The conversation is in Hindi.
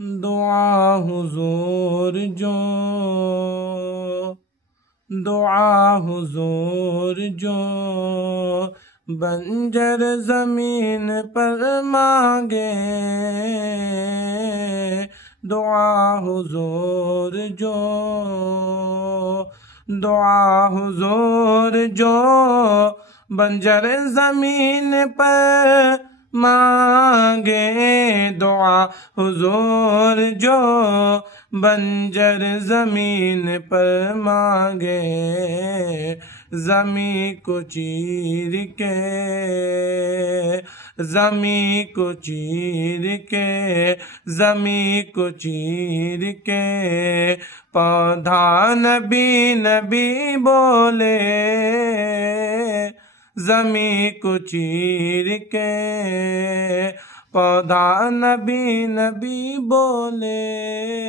दुआ हुजूर जो, दुआ हुजूर जो बंजर ज़मीन पर मांगे, दुआ हुजूर जो, दुआ हुजूर जो बंजर ज़मीन पर मांगे, दुआ हुजूर जो बंजर ज़मीन पर मांगे। ज़मीं को चीर के, ज़मीं को चीर के, ज़मीं को चीर के पौधा नबी नबी बोले, ज़मीं को चीर के पौधा नबी नबी बोले।